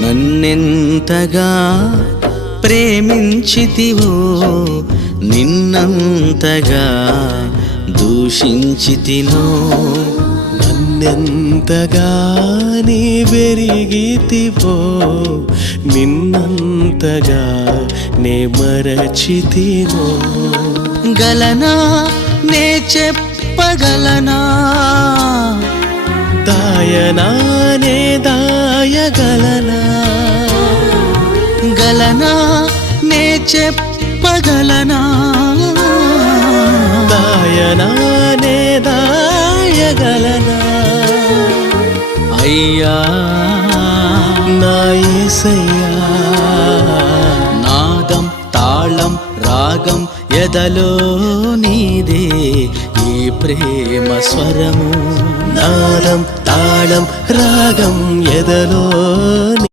నన్నెంతగా ప్రేమించితివో నిన్నంతగా దూషించితినో నన్నెంతగా నీ వెరిగితివో నిన్నంతగా నే మరచితినో గలనా నే చెప్పగలనా దాయనా నే దాయగలనా గలనా నే చెప్పగలనా దాయనా నే దాయగలనా అయ్యా నా యేసయ్యా నాదం తాళం రాగం ఎదలో నీదే ఈ ప్రేమ స్వరము నాదం తాళం రాగం ఎదలో